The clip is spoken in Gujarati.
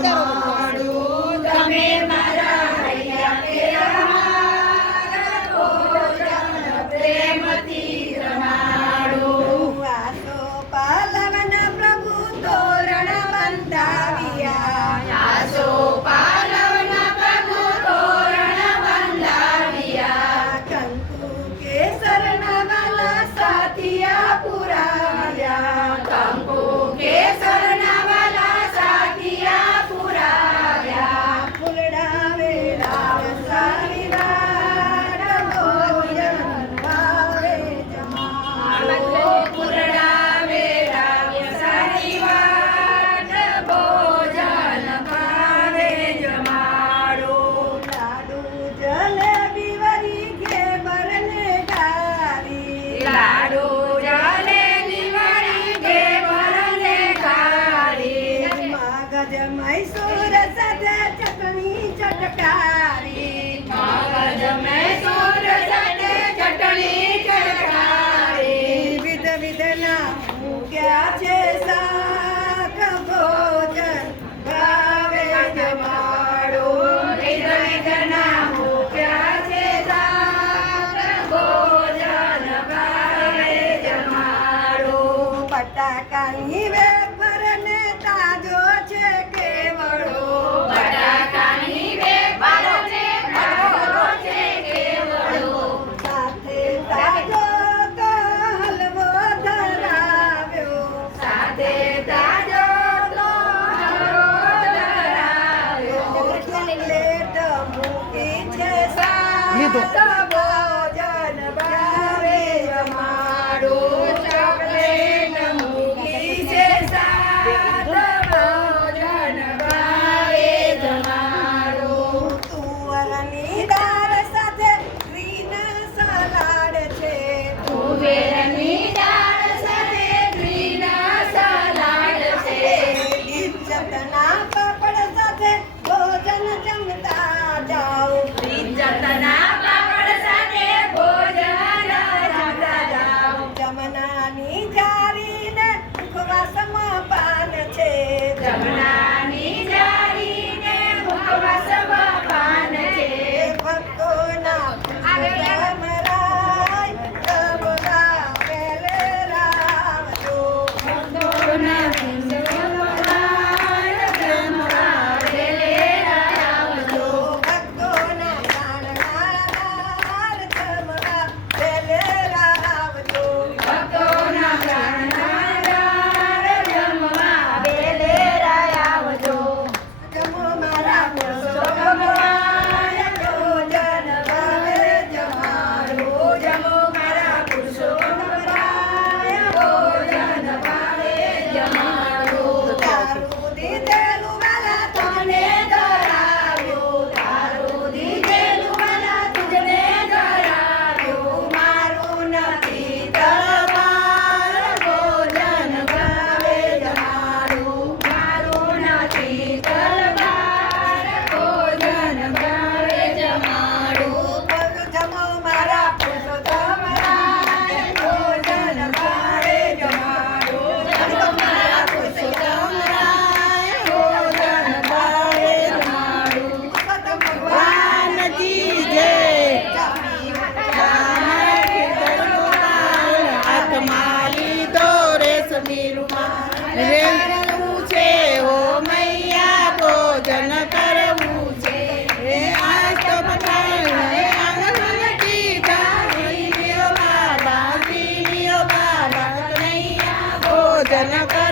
જમાડું તમે મારા હૈયા કે ભોજન પ્રેમથી રમાડું આસો પાલવન પ્રભુ તોરણ બંધાવ્યા આસો પાલવન પ્રભુ તોરણ બંધાવ્યા કંકુ કેસરના વાલા સાથિયા પુરાવ્યા કંકુ કેસરના વાલા સાથિયા પુરાવ્યા ફૂલડા વેલા સારી વાત ભોજન ભાવે જમાડો પૂરડા વેરા સારી વાત ભોજન ભાવે જમાડો લાડુ જલેબી વરી ઘેવરને ડારી લાડુ જલેબી વળી ઘેવરને ખારી મગજ મૈસૂર સાથે ચટણી ચટકારી મગજ મૈસૂર સાથે ચટણી ચટકારી વિધ વિધના મૂક્યા છે શાક ભોજન ભાવે જમાડો વિધ વિધના મૂક્યા છે શાક ભોજન ભાવે જમાડો બટાકાની વેફરને તાજો છે કેવડો બટાકાની વેફરને તાજો છે કેવડો સાથે તાજો તો હલવો ધરાવ્યો સાથે તાજો તો હલવો ધરાવ્યો ચોકલેટ મૂકી છે લીધો. સાત ભોજન ભાવે જમાડો ચોકલેટ મૂકી છે સાત ભોજન ભાવે જમાડો તુવરની દાળ સાથે ગ્રીન સલાડ છે તુવેરની દાળ સાથે ગ્રીન સલાડ છે ઇજ્જતના પાપડ સાથે ભોજન જમતા જાઓ ઇજ્જતના પાપડ સાથે ભોજન જમતા જાઓ જમનાની જારીને ઉપવાસમાં પાન છે જમનાની જારીને મુખવાસમાં પાન છે ભક્તોના જમરાય જમરા વેલે રાવજો ભક્તોના જમવાય જમવા વેલે આવજો ભક્તોના પ્રાણનાર જમરા વેલે રાવજો ભક્તોના પ્રાણનાર જમવા વેલે આવજો જમો મારા ભોજન ભાવે જમાડો જમો મારા પુરુષોત્તમાય ભોજન ભાવે જમાડો તારું દીધેલું વાલા તમને ધરાવ્યો તારું દીધેલું વાલા તુજને ધરાવ્યો મારું નથી તલવાર ભોજન ભાવે જમાડું મારું નથી તલવાર ભોજન ભાવે જમાડું જમો મારા પુરુષોત્તમરાય ભોજન ભાવે જમાડો જમો મારા પુરુષોત્તમરાય ભોજન ભાવે જમાડું ભગવાનજી જય હાથમાં લીધો રેશમી રૂમાલ રેલવું છે ઓ મૈયા ભોજન કરવું છે હે આજ તો બધાએ આંગણ કીધા લ્યો બાબા કનૈયા ભોજન કર